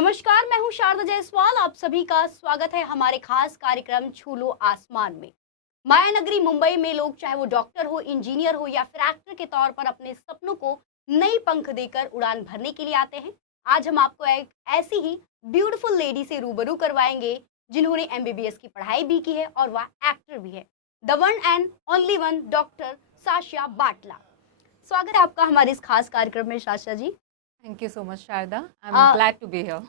नमस्कार, मैं हूँ शारदा जायसवाल। आप सभी का स्वागत है हमारे खास कार्यक्रम छू लो आसमान में। माया नगरी मुंबई में लोग चाहे वो डॉक्टर हो, इंजीनियर हो या फिर एक्टर के तौर पर अपने सपनों को नई पंख देकर उड़ान भरने के लिए आते हैं। आज हम आपको एक ऐसी ही ब्यूटीफुल लेडी से रूबरू करवाएंगे जिन्होंने एमबीबीएस की पढ़ाई भी की है और वह एक्टर भी है। The one and only one doctor Sashia Batla. स्वागत है आपका हमारे इस खास कार्यक्रम में Sashia ji. Thank you so much Sharda. I am ah, glad to be here.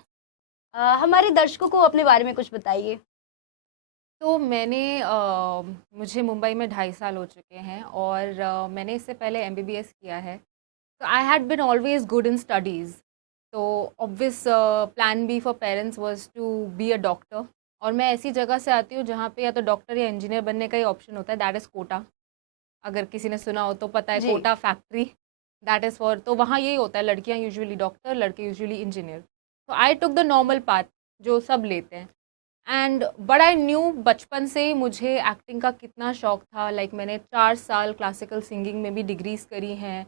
हमारे दर्शकों को अपने बारे में कुछ बताइए। तो मुझे मुंबई में 2.5 साल हो चुके हैं और मैंने इससे पहले एमबीबीएस किया है। तो I had been always good in studies. तो obvious plan B for parents was to be a doctor. और मैं ऐसी जगह से आती हूँ जहाँ पे या तो डॉक्टर या इंजीनियर बनने का ही ऑप्शन होता है, दैट इज़ कोटा। अगर किसी ने सुना हो तो पता है, जी। Kota factory, that is for. तो वहाँ यही होता है, लड़कियाँ यूजुअली डॉक्टर, लड़के यूजुअली इंजीनियर। तो I took the normal path जो सब लेते हैं। एंड बट आई न्यू बचपन से ही मुझे एक्टिंग का कितना शौक था। मैंने 4 साल क्लासिकल सिंगिंग में भी डिग्रीज करी हैं।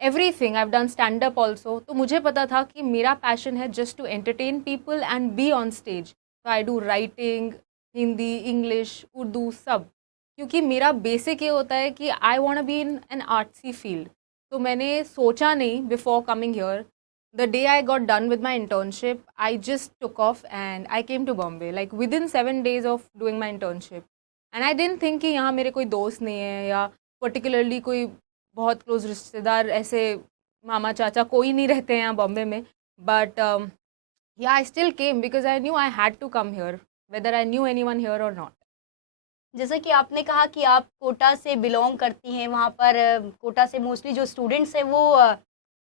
Everything I have done stand up also. तो मुझे पता था कि मेरा पैशन है just to entertain people and be on stage. तो I do writing, Hindi, English, Urdu सब। क्योंकि मेरा बेसिक ये होता है कि I want be in an artsy field. तो मैंने सोचा नहीं before coming here. The day I got done with my internship, I just took off and I came to Bombay, like within 7 days of doing my internship. And I didn't think कि यहाँ मेरे कोई दोस्त नहीं है या particularly कोई बहुत क्लोज रिश्तेदार, ऐसे मामा चाचा कोई नहीं रहते हैं यहाँ बॉम्बे में। But yeah, I still came because I knew I had to come here, whether I knew anyone here or not. जैसा कि आपने कहा कि आप कोटा से बिलोंग करती हैं, वहाँ पर कोटा से मोस्टली जो स्टूडेंट्स हैं वो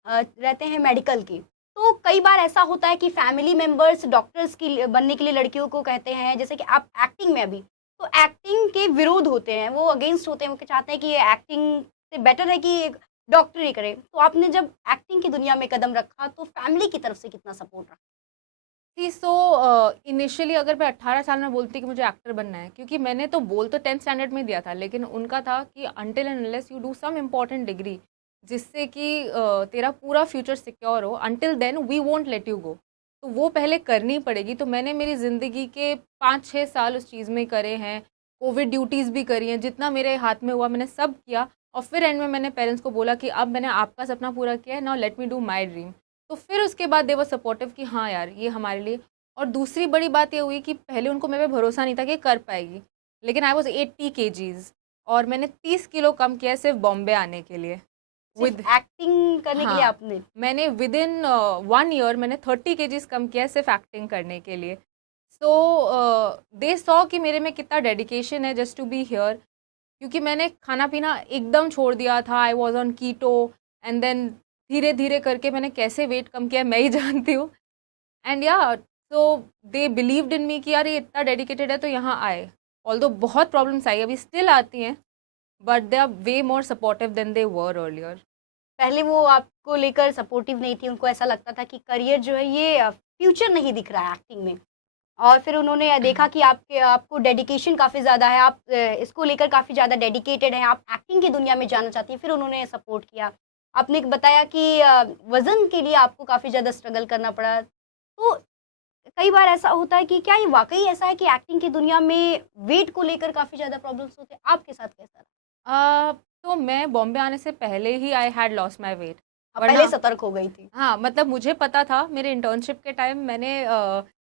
रहते हैं मेडिकल की। तो कई बार ऐसा होता है कि फैमिली मेंबर्स डॉक्टर्स की बनने के लिए लड़कियों को कहते हैं, जैसे कि आप एक्टिंग में अभी, तो एक्टिंग के विरोध होते हैं, वो अगेंस्ट होते हैं, वो चाहते हैं कि ये एक्टिंग से बेटर है कि एक डॉक्टर ही करे। तो आपने जब एक्टिंग की दुनिया में कदम रखा तो फैमिली की तरफ से कितना सपोर्ट रहा? थी सो इनिशियली अगर मैं 18 साल में बोलती कि मुझे एक्टर बनना है, क्योंकि मैंने तो बोल तो 10th स्टैंडर्ड में दिया था, लेकिन उनका था कि until and unless you do some important degree जिससे कि तेरा पूरा फ्यूचर सिक्योर हो, until then we won't let you go. तो वो पहले करनी पड़ेगी। तो मैंने मेरी ज़िंदगी के 5-6 साल उस चीज़ में करे हैं। कोविड ड्यूटीज़ भी करी हैं, जितना मेरे हाथ में हुआ मैंने सब किया। और फिर एंड में मैंने पेरेंट्स को बोला कि अब मैंने आपका सपना पूरा किया है, now let me do my dream. तो फिर उसके बाद दे वर सपोर्टिव कि हाँ यार ये हमारे लिए। और दूसरी बड़ी बात ये हुई कि पहले उनको मेरे पे भरोसा नहीं था कि कर पाएगी, लेकिन आई वॉज 80 kgs और मैंने 30 किलो कम किया है सिर्फ बॉम्बे आने के लिए। सिर्फ विद एक्टिंग करने के लिए हाँ, आपने? मैंने विद इन 1 ईयर मैंने 30 kgs कम किया है सिर्फ एक्टिंग करने के लिए। सो दे सॉ कि मेरे में कितना डेडिकेशन है जस्ट टू बी हियर। क्योंकि मैंने खाना पीना एकदम छोड़ दिया था, I was on keto. And then धीरे धीरे करके मैंने कैसे वेट कम किया है मैं ही जानती हूँ। एंड या सो दे बिलीव्ड इन मी कि यार ये इतना डेडिकेटेड है तो यहाँ आए। ऑल्दो बहुत प्रॉब्लम्स आई, अभी स्टिल आती हैं, but they are way more supportive than they were earlier. पहले वो आपको लेकर सपोर्टिव नहीं थी, उनको ऐसा लगता था कि करियर जो है ये फ्यूचर नहीं दिख रहा है एक्टिंग में। और फिर उन्होंने देखा कि आपको डेडिकेशन काफ़ी ज़्यादा है, आप इसको लेकर काफ़ी ज़्यादा डेडिकेटेड हैं, आप एक्टिंग की दुनिया में जाना चाहती हैं, फिर उन्होंने सपोर्ट किया। आपने बताया कि वज़न के लिए आपको काफ़ी ज़्यादा स्ट्रगल करना पड़ा। तो कई बार ऐसा होता है कि क्या ये वाक़ई ऐसा है कि एक्टिंग की दुनिया में वेट को लेकर काफ़ी ज़्यादा प्रॉब्लम्स होते हैं? आपके साथ कैसा रहा? तो मैं बॉम्बे आने से पहले ही I had lost my weight. आप वरना पहले सतर्क हो गई थी। हाँ, मतलब मुझे पता था। मेरे इंटर्नशिप के टाइम मैंने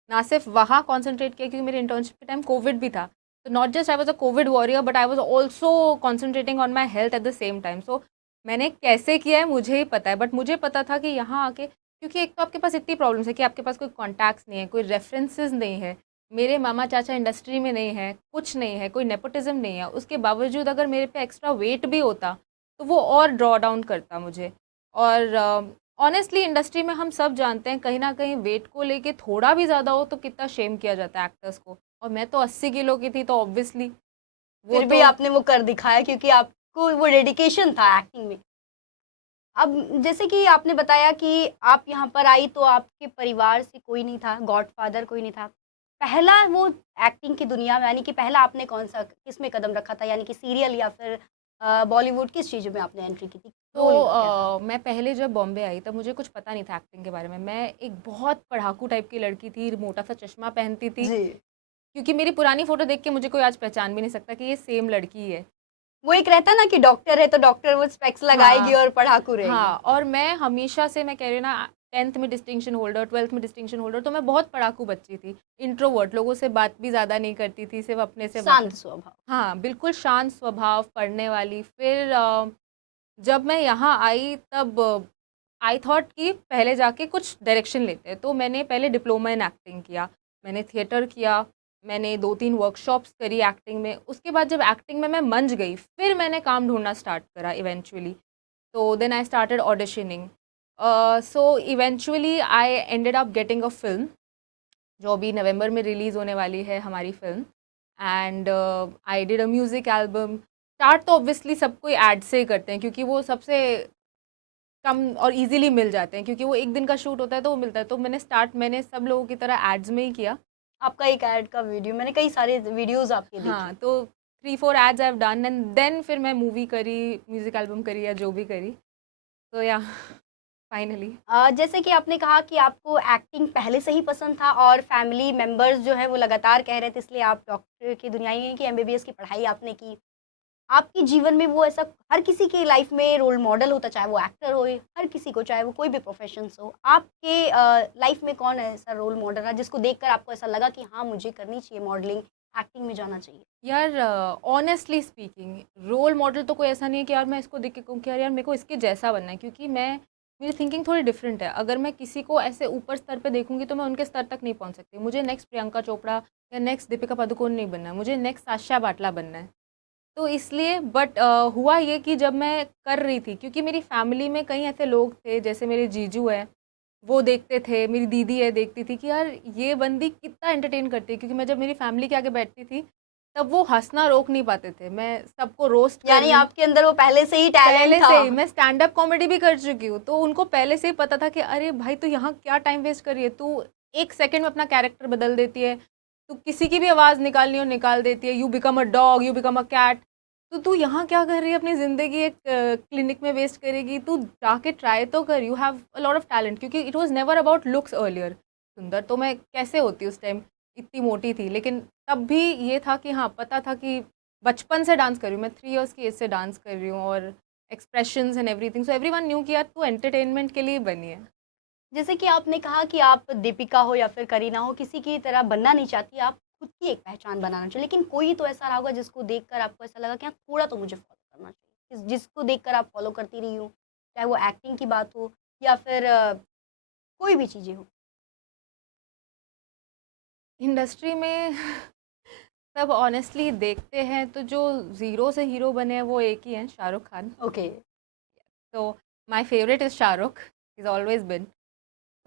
ना सिर्फ वहाँ कॉन्सेंट्रेट किया, क्योंकि मेरे इंटर्नशिप के टाइम कोविड भी था। तो not just I was a Covid warrior, but I was also concentrating on my health at the same time. So मैंने कैसे किया है मुझे ही पता है, बट मुझे पता था कि यहाँ आके, क्योंकि एक तो आपके पास इतनी प्रॉब्लम्स है कि आपके पास कोई कॉन्टैक्ट्स नहीं है, कोई रेफरेंसेस नहीं है। मेरे मामा चाचा इंडस्ट्री में नहीं है, कुछ नहीं है, कोई नेपोटिज्म नहीं है। उसके बावजूद अगर मेरे पे एक्स्ट्रा वेट भी होता तो वो और ड्रॉ डाउन करता मुझे। और ऑनेस्टली इंडस्ट्री में हम सब जानते हैं कहीं ना कहीं वेट को लेके थोड़ा भी ज़्यादा हो तो कितना शेम किया जाता है एक्टर्स को। और मैं तो 80 किलो की थी, तो ऑब्वियसली वो फिर भी तो आपने वो कर दिखाया क्योंकि आपको वो डेडिकेशन था एक्टिंग में। अब जैसे कि आपने बताया कि आप यहाँ पर आई तो आपके परिवार से कोई नहीं था, गॉडफ़ादर कोई नहीं था। पहला वो एक्टिंग की दुनिया में, यानी कि पहला आपने कौन-सा किसमें कदम रखा था? यानी कि सीरियल या फिर बॉलीवुड किस चीज़ में आपने एंट्री की थी? तो रोल क्या था? मैं पहले जब बॉम्बे आई तब मुझे कुछ पता नहीं था एक्टिंग के बारे में। मैं एक बहुत पढ़ाकू टाइप की लड़की थी, मोटा सा चश्मा पहनती थी, जी। क्योंकि मेरी पुरानी फ़ोटो देख के मुझे कोई आज पहचान भी नहीं सकता कि ये सेम लड़की है। वो एक रहता ना कि डॉक्टर है तो डॉक्टर वो स्पेक्स लगाएगी हाँ, और पढ़ाकू रहेगी। हाँ, और मैं हमेशा से, मैं कह रही हूँ ना, 10th में डिस्टिंक्शन होल्डर, 12th में डिस्टिंक्शन होल्डर, तो मैं बहुत पढ़ाकू बच्ची थी। इंट्रोवर्ट, लोगों से बात भी ज़्यादा नहीं करती थी, सिर्फ़ अपने से बातें। शांत स्वभाव। हाँ, बिल्कुल शांत स्वभाव, पढ़ने वाली। फिर जब मैं यहाँ आई तब आई थॉट कि पहले जाके कुछ डायरेक्शन लेते हैं, तो मैंने पहले डिप्लोमा इन एक्टिंग किया, मैंने थिएटर किया, मैंने 2-3 वर्कशॉप्स करी एक्टिंग में। उसके बाद जब एक्टिंग में मैं मंझ गई, फिर मैंने काम ढूँढना स्टार्ट करा eventually. So then I started auditioning. So eventually I ended up getting a film जो अभी नवंबर में रिलीज़ होने वाली है हमारी film. And I did a music album. Start तो ऑब्वियसली सब कोई एड से ही करते हैं, क्योंकि वो सबसे कम और इजीली मिल जाते हैं, क्योंकि वो एक दिन का शूट होता है तो वो मिलता है। तो मैंने सब लोगों की तरह एड्स में ही किया। आपका एक ऐड का वीडियो मैंने कई सारे वीडियोज़ आपके देखे। हाँ, तो 3-4 ads I have done, and then फिर मैं मूवी करी, म्यूज़िक एल्बम करी या जो भी करी। तो या फाइनली। जैसे कि आपने कहा कि आपको एक्टिंग पहले से ही पसंद था और फैमिली मेंबर्स जो है वो लगातार कह रहे थे इसलिए आप डॉक्टर की दुनिया में की एमबीबीएस की पढ़ाई आपने की। आपके जीवन में वो ऐसा हर किसी की लाइफ में रोल मॉडल होता, चाहे वो एक्टर हो, हर किसी को, चाहे वो कोई भी प्रोफेशन हो। आपके लाइफ में कौन ऐसा रोल मॉडल है जिसको देखकर आपको ऐसा लगा कि हाँ मुझे करनी चाहिए मॉडलिंग, एक्टिंग में जाना चाहिए? यार ऑनेस्टली स्पीकिंग, रोल मॉडल तो कोई ऐसा नहीं है कि यार मैं इसको देख के कहूँ कि यार मेरे को इसके जैसा बनना है, क्योंकि मेरी थिंकिंग थोड़ी डिफरेंट है। अगर मैं किसी को ऐसे ऊपर स्तर पे देखूंगी तो मैं उनके स्तर तक नहीं पहुंच सकती। मुझे नेक्स्ट प्रियंका चोपड़ा या नेक्स्ट दीपिका पादुकोण नहीं बनना है, मुझे नेक्स्ट साशा बाटला बनना है। तो इसलिए बट हुआ ये कि जब मैं कर रही थी, क्योंकि मेरी फैमिली में कई ऐसे लोग थे, जैसे मेरे जीजू है, वो देखते थे, मेरी दीदी है देखती थी कि यार ये बंदी कितना एंटरटेन करती है, क्योंकि मैं जब मेरी फैमिली के आगे बैठती थी तब वो हंसना रोक नहीं पाते थे। मैं सबको रोस्ट कर यानी रही हूँ। आपके अंदर वो पहले से ही पहले टैलेंट से था। ही मैं स्टैंड अप कॉमेडी भी कर चुकी हूँ, तो उनको पहले से ही पता था कि अरे भाई तू यहाँ क्या टाइम वेस्ट कर रही है, तू एक सेकंड में अपना कैरेक्टर बदल देती है, तू किसी की भी आवाज़ निकालनी हो निकाल देती है, you become a dog, you become a cat. तो तू यहाँ क्या कर रही है, अपनी ज़िंदगी एक क्लिनिक में वेस्ट करेगी, तू जाके ट्राई तो कर, you have a lot of talent. क्योंकि it was never about looks earlier. सुंदर तो मैं कैसे होती उस टाइम, इतनी मोटी थी, लेकिन तब भी ये था कि हाँ पता था कि बचपन से डांस कर रही हूँ मैं, 3 इयर्स की एज से डांस कर रही हूँ, और expressions and everything, so everyone new कि यार तू एंटरटेनमेंट के लिए बनी है। जैसे कि आपने कहा कि आप दीपिका हो या फिर करीना हो, किसी की तरह बनना नहीं चाहती, आप खुद की एक पहचान बनाना चाहिए। लेकिन कोई तो ऐसा रहा होगा जिसको देखकर आपको ऐसा लगा कि हाँ थोड़ा तो मुझे फॉलो करना चाहिए, जिसको देखकर आप फॉलो करती रही हो, चाहे वो एक्टिंग की बात हो या फिर कोई भी चीज़ें हो। इंडस्ट्री में सब ऑनेस्टली देखते हैं तो जो ज़ीरो से हीरो बने हैं वो एक ही हैं, शाहरुख खान। ओके। तो my favourite is Shahrukh, is always been.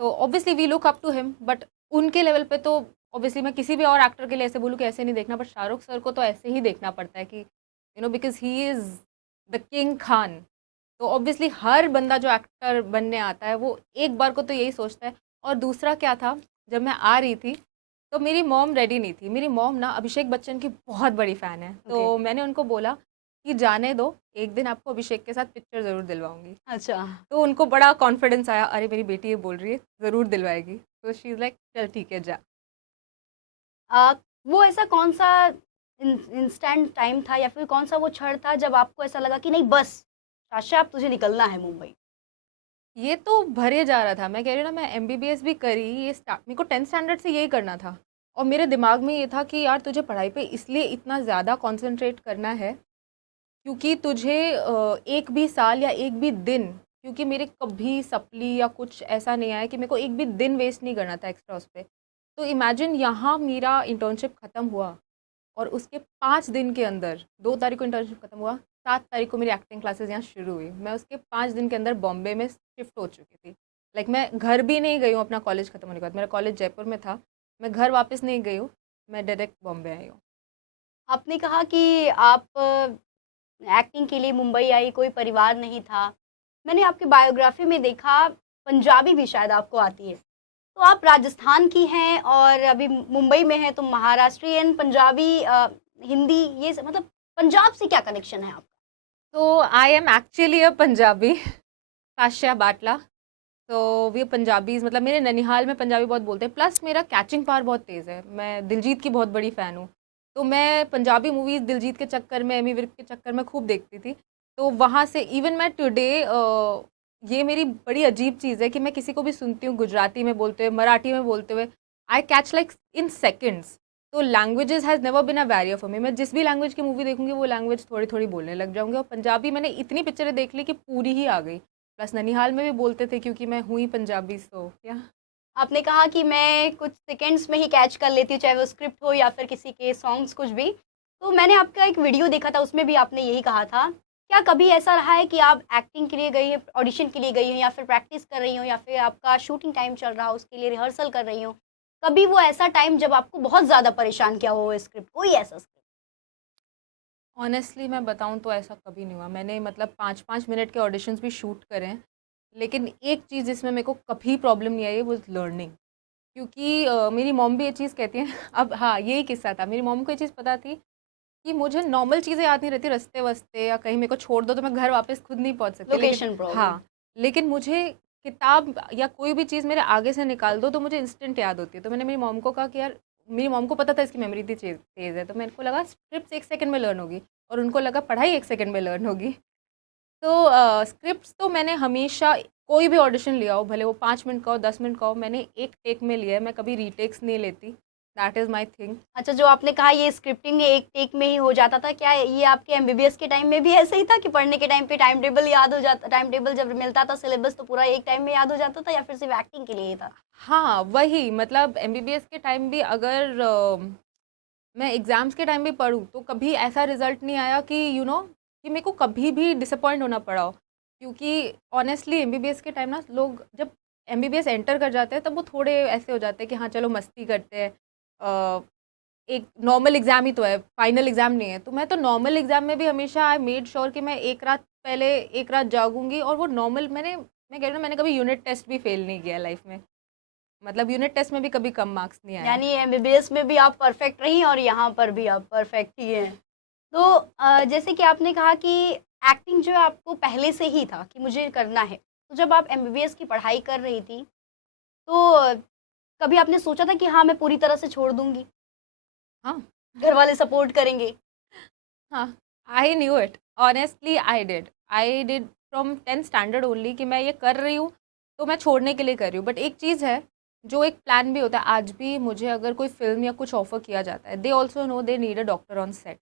तो obviously we look up to him, but उनके लेवल पे तो ऑब्वियसली मैं किसी भी और एक्टर के लिए ऐसे बोलूँ कि ऐसे नहीं देखना, बट शाहरुख सर को तो ऐसे ही देखना पड़ता है कि because he is the king Khan. तो ऑब्वियसली हर बंदा जो एक्टर बनने आता है वो एक बार को तो यही सोचता है। और दूसरा क्या था, जब मैं आ रही थी तो मेरी मॉम रेडी नहीं थी। मेरी मॉम ना अभिषेक बच्चन की बहुत बड़ी फ़ैन है, तो ओके। मैंने उनको बोला कि जाने दो, एक दिन आपको अभिषेक के साथ पिक्चर ज़रूर दिलवाऊंगी। अच्छा। तो उनको बड़ा कॉन्फिडेंस आया, अरे मेरी बेटी ये बोल रही है ज़रूर दिलवाएगी, तो शी इज़ लाइक चल ठीक है जा। वो ऐसा कौन सा इंस्टेंट टाइम था या फिर कौन सा वो क्षण था जब आपको ऐसा लगा कि नहीं बस साशा अब तुझे निकलना है मुंबई? ये तो भरे जा रहा था, मैं कह रही हूँ ना, मैं एमबीबीएस भी करी, ये स्टार्ट मेरे को 10th स्टैंडर्ड से यही करना था। और मेरे दिमाग में ये था कि यार तुझे पढ़ाई पे इसलिए इतना ज़्यादा कंसंट्रेट करना है क्योंकि तुझे एक भी साल या एक भी दिन, क्योंकि मेरे कभी सप्ली या कुछ ऐसा नहीं आया कि मेरे को एक भी दिन वेस्ट नहीं करना था एक्स्ट्रा उस पे। तो इमेजिन यहाँ मेरा इंटर्नशिप ख़त्म हुआ और उसके 5 दिन के अंदर, 2 तारीख को इंटर्नशिप खत्म हुआ, 7 तारीख को मेरी एक्टिंग क्लासेस यहाँ शुरू हुई। मैं उसके 5 दिन के अंदर बॉम्बे में शिफ्ट हो चुकी थी। लाइक मैं घर भी नहीं गई हूँ अपना कॉलेज खत्म होने के बाद, मेरा कॉलेज जयपुर में था, मैं घर वापस नहीं गई हूँ, मैं डायरेक्ट बॉम्बे आई हूँ। आपने कहा कि आप एक्टिंग के लिए मुंबई आई, कोई परिवार नहीं था। मैंने आपकी बायोग्राफी में देखा पंजाबी भी शायद आपको आती है। तो आप राजस्थान की हैं और अभी मुंबई में हैं, तो महाराष्ट्रियन, पंजाबी, हिंदी, मतलब पंजाब से क्या कनेक्शन है आपका? तो I am actually a Punjabi, Sasha Batla. तो वी पंजाबीज, मतलब मेरे ननिहाल में पंजाबी बहुत बोलते हैं, प्लस मेरा कैचिंग पावर बहुत तेज़ है। मैं दिलजीत की बहुत बड़ी फ़ैन हूँ। तो मैं पंजाबी मूवीज़ दिलजीत के चक्कर में, एमी विर्क के चक्कर में खूब देखती थी। तो वहाँ से इवन मैं टुडे, ये मेरी बड़ी अजीब चीज़ है कि मैं किसी को भी सुनती हूँ गुजराती में बोलते हुए, मराठी में बोलते हुए, I catch like in seconds. तो languages has never been a barrier for me. मैं जिस भी लैंग्वेज की मूवी देखूंगी वो लैंग्वेज थोड़ी थोड़ी बोलने लग जाऊंगी। और पंजाबी मैंने इतनी पिक्चरें देख ली कि पूरी ही आ गई। प्लस ननिहाल में भी बोलते थे क्योंकि मैं हुई पंजाबी, तो क्या। आपने कहा कि मैं कुछ सेकंड्स में ही कैच कर लेती हूँ, चाहे वो स्क्रिप्ट हो या फिर किसी के सॉन्ग्स कुछ भी। तो मैंने आपका एक वीडियो देखा था, उसमें भी आपने यही कहा था। क्या कभी ऐसा रहा है कि आप एक्टिंग के लिए गई हैं, ऑडिशन के लिए गई हैं या फिर प्रैक्टिस कर रही हो या फिर आपका शूटिंग टाइम चल रहा हो, उसके लिए रिहर्सल कर रही हो? कभी वो ऐसा टाइम जब आपको बहुत ज़्यादा परेशान किया हो वो स्क्रिप्ट, कोई ऐसा स्क्रिप्ट? ऑनेस्टली मैं बताऊं तो ऐसा कभी नहीं हुआ। मैंने मतलब 5-5 मिनट के ऑडिशंस भी शूट करे हैं। लेकिन एक चीज़ जिसमें मेरे को कभी प्रॉब्लम नहीं आई है वो लर्निंग। क्योंकि मेरी मॉम भी ये चीज़ कहती हैं अब हाँ, यही किस्सा था। मेरी मॉम को ये चीज़ पता थी कि मुझे नॉर्मल चीज़ें याद नहीं रहती, रास्ते वास्ते या कहीं मेरे को छोड़ दो तो मैं घर वापस खुद नहीं पहुंच सकती। लेकिन लोकेशन प्रॉब्लम। हाँ, लेकिन मुझे किताब या कोई भी चीज़ मेरे आगे से निकाल दो तो मुझे इंस्टेंट याद होती है। तो मैंने मेरी मॉम को कहा कि यार, मेरी मॉम को पता था इसकी मेमोरी इतनी तेज़ है, तो मेरे को लगा स्क्रिप्ट 1 सेकंड में लर्न होगी, और उनको लगा पढ़ाई 1 सेकंड में लर्न होगी। तो स्क्रिप्ट्स तो मैंने हमेशा, कोई भी ऑडिशन लिया हो, भले वो 5 मिनट का हो, 10 मिनट का हो, मैंने एक टेक में लिया है। मैं कभी रीटेक्स नहीं लेती। That is my thing. अच्छा, जो आपने कहा ये स्क्रिप्टिंग एक टेक में ही हो जाता था, क्या ये आपके एमबीबीएस के टाइम में भी ऐसे ही था कि पढ़ने के टाइम पे टाइम टेबल याद हो जाता, टाइम टेबल जब मिलता था सिलेबस तो पूरा एक टाइम में याद हो जाता था, या फिर सिर्फ एक्टिंग के लिए ही था? हाँ, वही मतलब एमबीबीएस के टाइम भी अगर मैं एग्ज़ाम्स के टाइम भी पढूँ तो कभी ऐसा रिज़ल्ट नहीं आया कि कि मेरे को कभी भी डिसअपॉइंट होना पड़ा हो। क्योंकि ऑनेस्टली एमबीबीएस के टाइम ना, लोग जब एमबीबीएस एंटर कर जाते हैं तब वो थोड़े ऐसे हो जाते हैं कि हाँ चलो मस्ती करते हैं। अ, एक नॉर्मल एग्ज़ाम ही तो है, फाइनल एग्ज़ाम नहीं है। तो मैं तो नॉर्मल एग्ज़ाम में भी हमेशा आई मेड श्योर कि मैं एक रात पहले, एक रात जागूँगी। और वो नॉर्मल, मैं कह रही हूँ, मैंने कभी यूनिट टेस्ट भी फ़ेल नहीं किया लाइफ़ में। मतलब यूनिट टेस्ट में भी कभी कम मार्क्स नहीं आए हैं। यानी एमबीबीएस में भी आप परफेक्ट रही और यहाँ पर भी आप परफेक्ट ही हैं। तो जैसे कि आपने कहा कि एक्टिंग जो है आपको पहले से ही था कि मुझे करना है। तो जब आप एमबीबीएस की पढ़ाई कर रही थी, तो कभी आपने सोचा था कि हाँ, मैं पूरी तरह से छोड़ दूँगी, हाँ। घर वाले सपोर्ट करेंगे? हाँ, I knew it. Honestly I did from 10th standard only कि मैं ये कर रही हूँ, तो मैं छोड़ने के लिए कर रही हूँ। बट एक चीज़ है, जो एक प्लान भी होता है। आज भी मुझे अगर कोई फ़िल्म या कुछ ऑफ़र किया जाता है, they also know they need a doctor on set.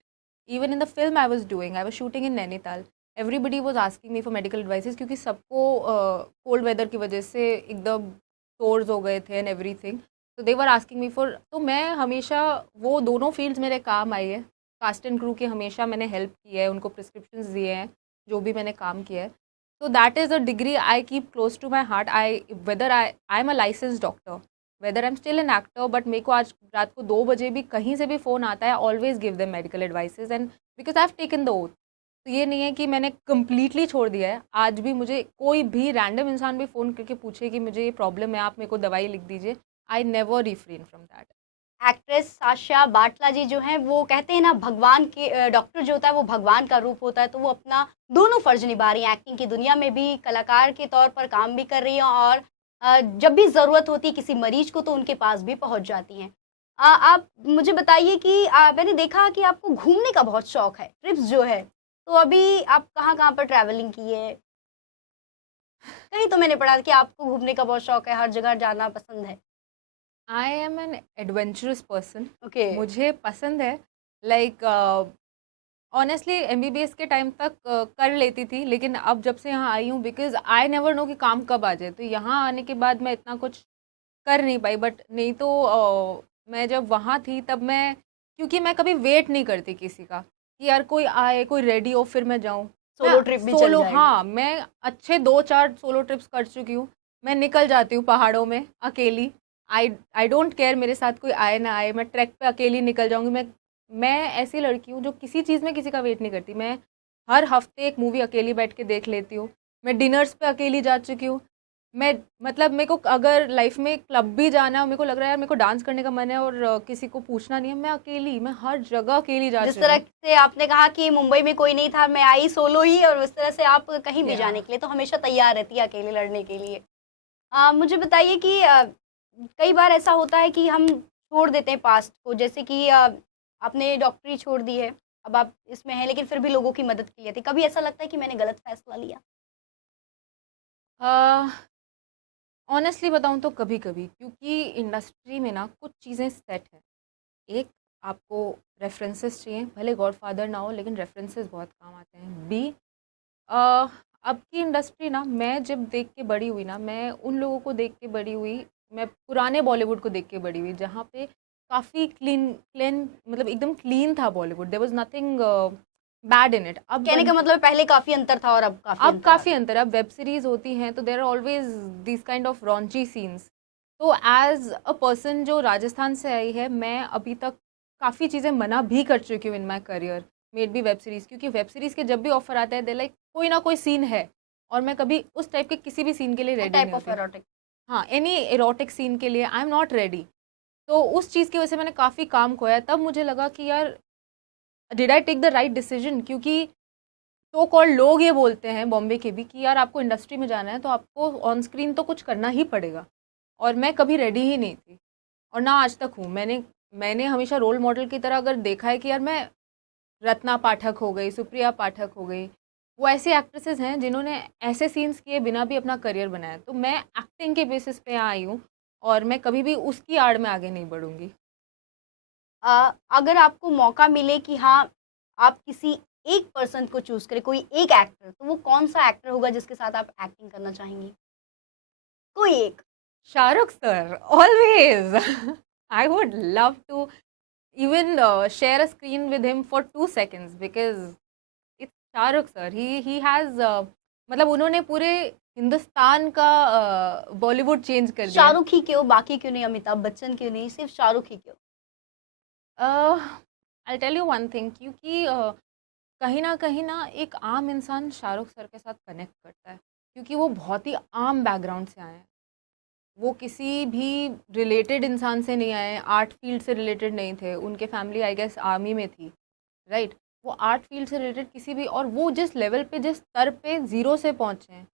Even in the film I was shooting in Nainital, everybody was asking me for medical advices, क्योंकि सबको कोल्ड वेदर की वजह से एकदम सोर्स हो गए थे एंड एवरीथिंग। तो दे वर आस्किंग मी फॉर, तो मैं हमेशा, वो दोनों फ़ील्ड्स मेरे काम आई है। कास्ट एंड क्रू की हमेशा मैंने हेल्प की है, उनको प्रिस्क्रिप्शंस दिए हैं, जो भी मैंने काम किया है। तो that is a degree I keep close to my heart. I am a license doctor, whether I am still an actor, but मेरे को आज रात को 2 बजे भी कहीं से भी फ़ोन आता है, always give them medical advices, and because I have taken the oath. तो ये नहीं है कि मैंने कम्प्लीटली छोड़ दिया है। आज भी मुझे कोई भी रैंडम इंसान भी फ़ोन करके पूछे कि मुझे ये प्रॉब्लम है, आप मेरे को दवाई लिख दीजिए, I never refrain from that. Actress Sasha Batla ji जो हैं, वो कहते हैं ना, भगवान के डॉक्टर जो होता है वो भगवान का रूप होता है, तो वो अपना दोनों फ़र्ज़ निभा रही हैं, एक्टिंग की दुनिया में भी, कलाकार के तौर पर काम भी कर रही हैं और जब भी ज़रूरत होती है किसी मरीज़ को तो उनके पास भी पहुँच जाती हैं। आप मुझे बताइए कि मैंने देखा कि आपको घूमने का बहुत शौक है, ट्रिप्स जो है, तो अभी आप कहाँ-कहाँ पर ट्रैवलिंग की है? कहीं तो मैंने पढ़ा था कि आपको घूमने का बहुत शौक है, हर जगह जाना पसंद है। I am N adventurous person. Okay. मुझे पसंद है, लाइक ऑनेस्टली एमबीबीएस के टाइम तक कर लेती थी, लेकिन अब जब से यहाँ आई हूँ, बिकॉज आई नेवर नो कि काम कब आ जाए, तो यहाँ आने के बाद मैं इतना कुछ कर नहीं पाई। बट नहीं तो मैं जब वहाँ थी तब मैं, क्योंकि मैं कभी वेट नहीं करती किसी का कि यार कोई आए, कोई रेडी हो फिर मैं जाऊँ। मैं सोलो ट्रिप भी चल सोलो, जाएगा। हाँ, मैं अच्छे 2-4 सोलो ट्रिप्स कर चुकी हूँ। मैं निकल जाती हूँ पहाड़ों में अकेली। आई आई डोंट केयर मेरे साथ कोई आए ना आए, मैं ट्रैक पे अकेली निकल जाऊँगी। मैं ऐसी लड़की हूँ जो किसी चीज़ में किसी का वेट नहीं करती। मैं हर हफ्ते एक मूवी अकेली बैठ के देख लेती हूँ। मैं डिनर्स पे अकेली जा चुकी हूँ। मैं मतलब मेरे को अगर लाइफ में क्लब भी जाना है, मेरे को लग रहा है यार मेरे को डांस करने का मन है और किसी को पूछना नहीं है, मैं हर जगह अकेली जा जिस चुकी तरह हूँ। से आपने कहा कि मुंबई में कोई नहीं था, मैं आई सोलो ही, और उस तरह से आप कहीं भी या जाने के लिए तो हमेशा तैयार रहती है अकेले लड़ने के लिए। मुझे बताइए कि कई बार ऐसा होता है कि हम छोड़ देते हैं पास्ट को, जैसे कि आपने डॉक्टरी छोड़ दी है, अब आप इसमें हैं, लेकिन फिर भी लोगों की मदद के लिए थी। कभी ऐसा लगता है कि मैंने गलत फैसला लिया? ऑनेस्टली बताऊँ तो कभी कभी, क्योंकि इंडस्ट्री में ना कुछ चीज़ें सेट है। एक, आपको रेफरेंसेस चाहिए, भले गॉडफादर ना हो लेकिन रेफरेंसेस बहुत काम आते हैं। बी, अ, अब की इंडस्ट्री ना, मैं जब देख के बड़ी हुई ना, मैं उन लोगों को देख के बड़ी हुई, मैं पुराने बॉलीवुड को देख के बड़ी हुई जहाँ पे काफ़ी क्लीन क्लीन मतलब एकदम क्लीन था Bollywood, there was nothing bad in it. कहने का मतलब है पहले काफ़ी अंतर था और अब काफ़ी अब अंतर आ काफ़ी गया। अंतर है। अब वेब सीरीज होती हैं तो there are always this kind of raunchy scenes. तो एज अ पर्सन जो राजस्थान से आई है, मैं अभी तक काफ़ी चीज़ें मना भी कर चुकी हूँ in my career, maybe web series, क्योंकि वेब सीरीज़ के जब भी ऑफर आता है दे लाइक कोई ना कोई सीन है, और मैं कभी उस टाइप के किसी भी सीन के लिए दैट रेडी नहीं टाइप ऑफ होती। एरोटिक। हाँ, एनी एरोटिक सीन के लिए आई एम नॉट रेडी। तो उस चीज़ की वजह से मैंने काफ़ी काम खोया। तब मुझे लगा कि यार did I take the right decision, क्योंकि तो कॉल्ड लोग ये बोलते हैं बॉम्बे के भी कि यार आपको इंडस्ट्री में जाना है तो आपको ऑन स्क्रीन तो कुछ करना ही पड़ेगा, और मैं कभी रेडी ही नहीं थी, और ना आज तक हूँ। मैंने मैंने हमेशा रोल मॉडल की तरह अगर देखा है कि यार मैं, रत्ना पाठक हो गई, सुप्रिया पाठक हो गई, वो ऐसी एक्ट्रेसेस हैं जिन्होंने ऐसे सीन्स किए बिना भी अपना करियर बनाया। तो मैं एक्टिंग के बेसिस पे यहाँ आई हूँ, और मैं कभी भी उसकी आड़ में आगे नहीं बढ़ूंगी। अगर आपको मौका मिले कि हाँ, आप किसी एक पर्सन को चूज़ करें, कोई एक एक्टर, तो वो कौन-सा एक्टर होगा जिसके साथ आप एक्टिंग करना चाहेंगी? कोई एक। Shahrukh sir, always. I would love to even share a screen with him for 2 seconds because it's Shahrukh sir. He has मतलब उन्होंने पूरे हिंदुस्तान का बॉलीवुड चेंज कर दिया है। शाहरुख ही क्यों? बाकी क्यों नहीं? अमिताभ बच्चन क्यों नहीं? सिर्फ़ शाहरुख ही क्यों? I tell you one thing, क्योंकि कहीं ना एक आम इंसान शाहरुख सर के साथ कनेक्ट करता है, क्योंकि वो बहुत ही आम बैकग्राउंड से आए हैं। वो किसी भी रिलेटेड इंसान से नहीं आए, आर्ट फील्ड से रिलेटेड नहीं थे, उनके फैमिली आई गेस आर्मी में थी, राइट। वो आर्ट फील्ड से रिलेटेड किसी भी, और वो जिस लेवल पे, जिस स्तर पे ज़ीरो से पहुँचे हैं,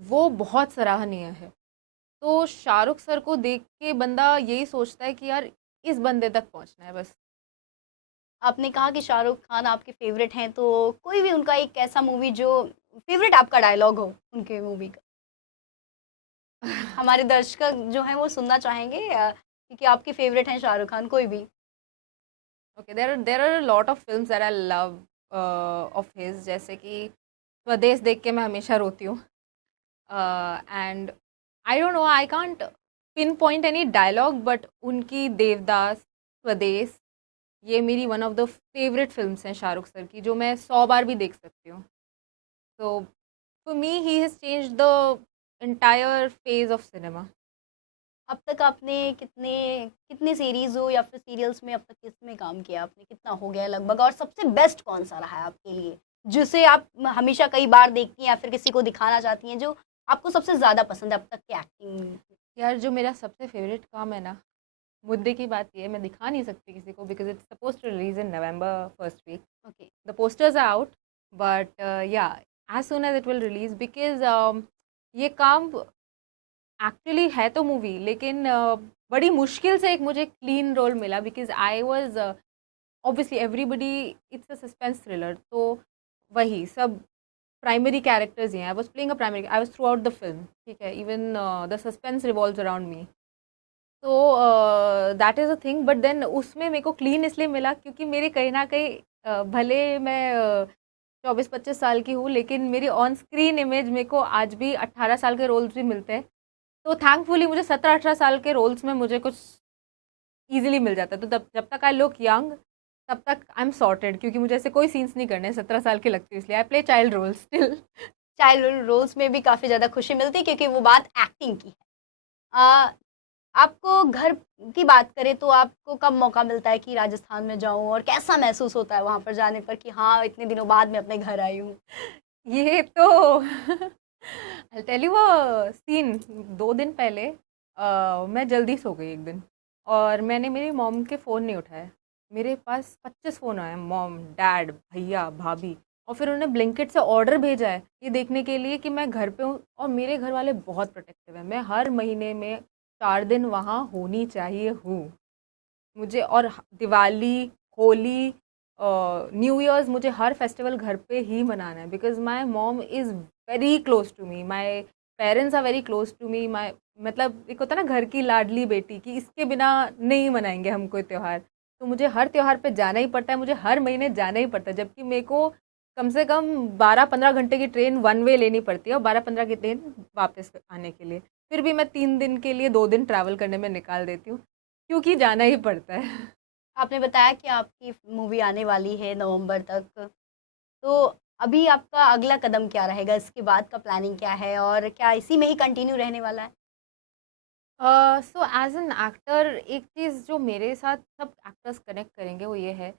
वो बहुत सराहनीय है। तो शाहरुख सर को देख के बंदा यही सोचता है कि यार इस बंदे तक पहुँचना है बस। आपने कहा कि शाहरुख खान आपके फ़ेवरेट हैं, तो कोई भी उनका एक ऐसा मूवी जो फ़ेवरेट आपका डायलॉग हो उनके मूवी का? हमारे दर्शक जो हैं वो सुनना चाहेंगे, क्योंकि आपके फ़ेवरेट हैं शाहरुख खान, कोई भी। Okay, there are lot of films that I love of his, जैसे कि स्वदेश देख के मैं हमेशा रोती हूँ। And I don't know, I can't pinpoint any dialogue, but उनकी देवदास, स्वदेश, ये मेरी one of the favourite films हैं शाहरुख सर की, जो मैं 100 बार भी देख सकती हूँ। तो for me he has change the entire phase of cinema. अब तक आपने कितने कितने सीरीज़ हो या फिर सीरियल्स में अब तक किसमें काम किया आपने? कितना हो गया लगभग, और सबसे बेस्ट कौन-सा रहा है आपके लिए? जिसे आप हमेशा कई बार देखती हैं या फिर किसी को दिखाना चाहती हैं, जो आपको सबसे ज़्यादा पसंद है अब तक के एक्टिंग? यार जो मेरा सबसे फेवरेट काम है ना, मुद्दे की बात ये है, मैं दिखा नहीं सकती किसी को because it's suppose to release in November first week. Okay. The posters are out, but yeah as soon as it will release, because ये काम एक्चुअली है तो मूवी, लेकिन बड़ी मुश्किल से एक मुझे क्लीन रोल मिला, because I was obviously everybody, it's a suspense thriller, तो वही सब प्राइमरी कैरेक्टर्स ही हैं। I was playing a primary, I was throughout the film, ठीक है, even the suspense revolves around me. तो that is a thing, but then उसमें मेरे को क्लीन इसलिए मिला क्योंकि मेरे कहीं ना कहीं भले मैं 24-25 साल की हूँ, लेकिन मेरी ऑन स्क्रीन इमेज मेरे को आज भी 18 साल के रोल्स भी मिलते हैं। तो थैंकफुली मुझे 17-18 साल के रोल्स में मुझे कुछ ईजिली मिल जाता है। तो तब जब तक आई लुक यंग, तब तक आई एम सॉर्टेड, क्योंकि मुझे ऐसे कोई सीन्स नहीं करने 17 साल की लगती है, इसलिए I play child role still. Childhood roles में भी काफ़ी ज़्यादा खुशी मिलती है, क्योंकि वो बात एक्टिंग की है। अ, आपको घर की बात करें तो आपको कब मौका मिलता है कि राजस्थान में जाऊँ, और कैसा महसूस होता है वहाँ पर जाने पर कि हाँ, इतने दिनों बाद मैं अपने घर आई हूँ? ये तो I tell you a scene. 2 दिन पहले मैं जल्दी सो गई एक दिन, और मैंने मेरी मॉम के फ़ोन नहीं उठाए। मेरे पास 25 फ़ोन आए, मॉम, डैड, भैया, भाभी, और फिर उन्होंने ब्लिंकिट से ऑर्डर भेजा है ये देखने के लिए कि मैं घर पे हूँ। और मेरे घर वाले बहुत प्रोटेक्टिव हैं, मैं हर महीने में 4 दिन वहाँ होनी चाहिए हूँ। मुझे और दिवाली, होली, न्यू ईयर्स, मुझे हर फेस्टिवल घर पे ही मनाना है, because my mom is very close to me, my parents are very close to me. My मतलब एक होता है ना घर की लाडली बेटी, कि इसके बिना नहीं मनाएंगे हम कोई त्यौहार। तो मुझे हर त्यौहार पे जाना ही पड़ता है, मुझे हर महीने जाना ही पड़ता है, जबकि मेरे को कम से कम 12-15 घंटे की ट्रेन वन वे लेनी पड़ती है और 12-15 की ट्रेन वापस आने के लिए। फिर भी मैं 3 दिन के लिए 2 दिन ट्रैवल करने में निकाल देती हूँ, क्योंकि जाना ही पड़ता है। आपने बताया कि आपकी मूवी आने वाली है नवंबर तक, तो अभी आपका अगला कदम क्या रहेगा? इसके बाद का प्लानिंग क्या है और क्या इसी में ही कंटिन्यू रहने वाला है? सो एज एन एक्टर, एक चीज़ जो मेरे साथ सब एक्टर्स कनेक्ट करेंगे वो ये है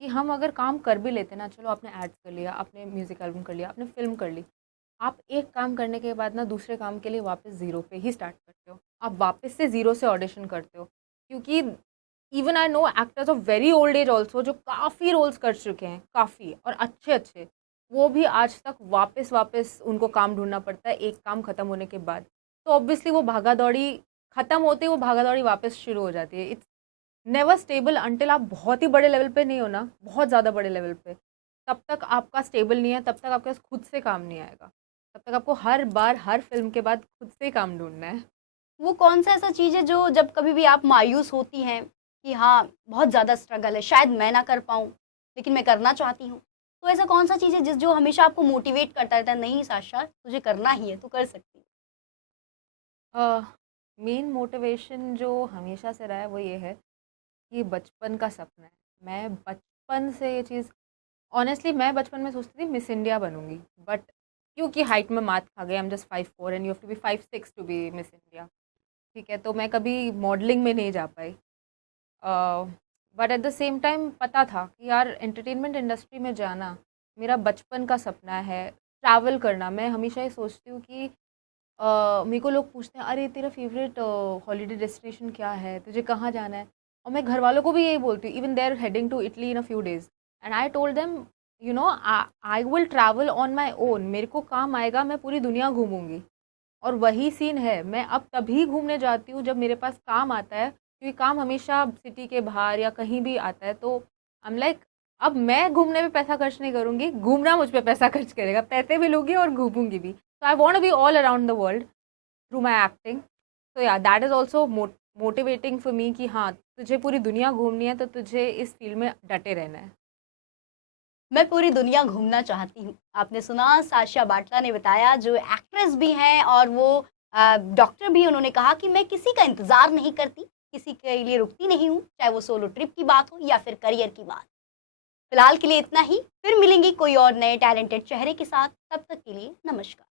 कि हम अगर काम कर भी लेते ना, चलो आपने एड्स कर लिया, आपने म्यूजिक एल्बम कर लिया, आपने फिल्म कर ली, आप एक काम करने के बाद ना दूसरे काम के लिए वापस ज़ीरो पे ही स्टार्ट करते हो, आप वापस से ज़ीरो से ऑडिशन करते हो। क्योंकि even I know actors of very old age also जो काफ़ी रोल्स कर चुके हैं, काफ़ी और अच्छे अच्छे, वो भी आज तक वापस वापस उनको काम ढूंढना पड़ता है एक काम ख़त्म होने के बाद। तो ऑब्वियसली वो भागा दौड़ी ख़त्म होते ही वो भागा दौड़ी वापस शुरू हो जाती है। इट्स नेवर स्टेबल अंटिल आप बहुत ही बड़े लेवल पे नहीं हो ना, बहुत ज़्यादा बड़े लेवल पे, तब तक आपका स्टेबल नहीं है, तब तक आपके पास खुद से काम नहीं आएगा, तब तक आपको हर बार हर फिल्म के बाद खुद से ही काम ढूंढना है। वो कौन-सा ऐसा चीज़ है जो जब कभी भी आप मायूस होती हैं कि हाँ, बहुत ज़्यादा स्ट्रगल है, शायद मैं ना कर पाऊँ, लेकिन मैं करना चाहती हूँ। तो ऐसा कौन-सा चीज़ है जो हमेशा आपको मोटिवेट करता रहता है, नहीं साशा तुझे करना ही है, तू कर सकती है? मेन मोटिवेशन जो हमेशा से रहा है वो ये है कि बचपन का सपना है। मैं बचपन से ये चीज़, ऑनेस्टली मैं बचपन में सोचती थी मिस इंडिया बनूंगी, बट क्योंकि हाइट में मात खा गई, I am just 5'4" and you have to be 5'6" to be miss India. ठीक है, तो मैं कभी मॉडलिंग में नहीं जा पाई। But at the same time पता था कि यार एंटरटेनमेंट इंडस्ट्री में जाना मेरा बचपन का सपना है। ट्रैवल करना, मैं हमेशा ये सोचती हूँ कि मेरे को लोग पूछते हैं, अरे तेरा फेवरेट हॉलीडे डेस्टिनेशन क्या है, तुझे कहाँ जाना है, और मैं घर वालों को भी यही बोलती हूँ, even they are heading to Italy in a few days, and I told them, you know, I will travel on my own, मेरे को काम आएगा, मैं पूरी दुनिया घूमूंगी। और वही सीन है, मैं अब तभी घूमने जाती हूँ जब मेरे पास काम आता है, क्योंकि काम हमेशा सिटी के बाहर या कहीं भी आता है। तो आई एम लाइक, अब मैं घूमने पे पैसा खर्च नहीं करूँगी, घूमना मुझ पे पैसा खर्च करेगा, पैसे भी लूँगी और घूमूंगी भी। So I want to be all around the world through my acting. So yeah, that is also motivating for me कि हाँ, तुझे पूरी दुनिया घूमनी है तो तुझे इस फील्ड में डटे रहना है। मैं पूरी दुनिया घूमना चाहती हूँ। आपने सुना साशा बाटला ने बताया जो एक्ट्रेस भी हैं और वो डॉक्टर भी। उन्होंने कहा कि मैं किसी का इंतज़ार नहीं करती, किसी के लिए रुकती नहीं हूँ, चाहे वो सोलो ट्रिप की बात हो या फिर करियर की बात। फिलहाल के लिए इतना ही, फिर मिलेंगे कोई और नए टैलेंटेड चेहरे के साथ। तब तक के लिए नमस्कार।